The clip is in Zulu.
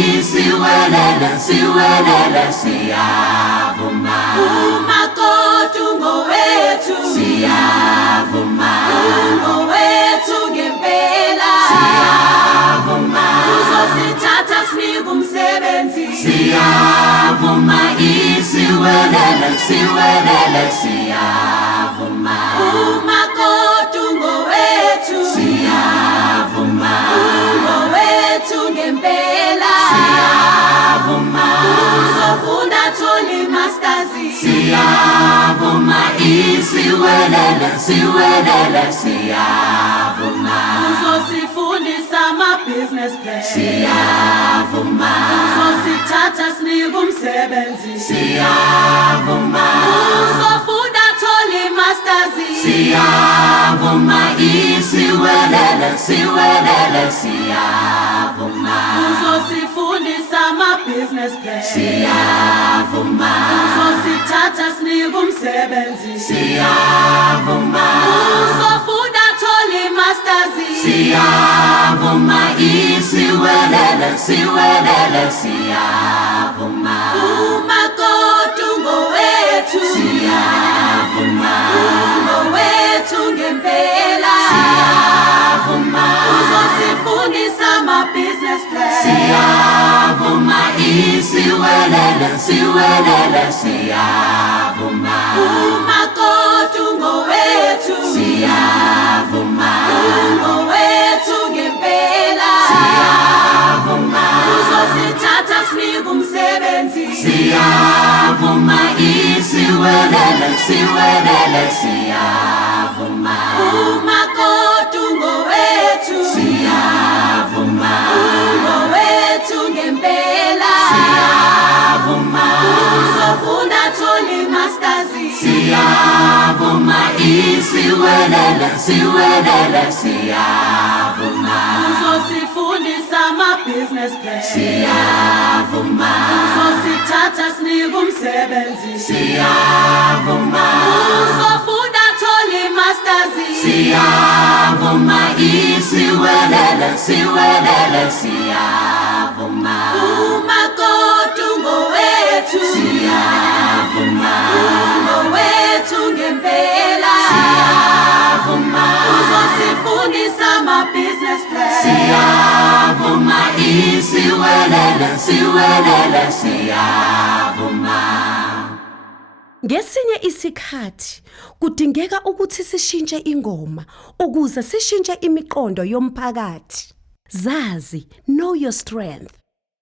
isiwelele siyavuma umakoti ngowethu siyavuma ngowethu ngempela siyavuma uzosithatha sinike umsebenzi siyavuma isiwelele siyavuma umakoti ngowethu siyavuma ngowethu ngempela siyavuma uzofunda tholi masters siyavuma isiwelele siyavuma uzosifundisa ama-business plan siyavuma uzosithatha sinike umsebenzi siyavuma uzofunda tholi masters siyavuma isiwelele siyavuma uzosifundisa ama-business plan siyavuma uzosithatha sinike umsebenzi siyavuma uzofunda tholi masters siyavuma isiwelele siyavuma umakoti ngowethu siyavuma ngowethu ngempela siyavuma uzosifundisa ama-business plan siyavuma isiwelele siyavuma umakoti ngowethu siyavuma ngowethu ngempela siyavuma uzosithatha sinike umsebenzi siyavuma isiwelele siyavuma umakoti ngowethu siyavuma ngowethu ngempela siyavuma uzofunda tholi masters siyavuma isiwelele siyavuma uzosifundisa ama-business plan siyavuma uzosithatha sinike umsebenzi siyavuma uzofunda tholi masters siyavuma isiwelele siyavuma umakoti ngowethu siyavuma ngowethu ngempela siyavuma uzosifundisa ama-business plan siyavuma isiwelele siyavuma. Ngesinye isikhathi kudingeka ukuthi sishintshe ingoma ukuze sishintshe imiqondo yomphakathi. Zazi, know your strength.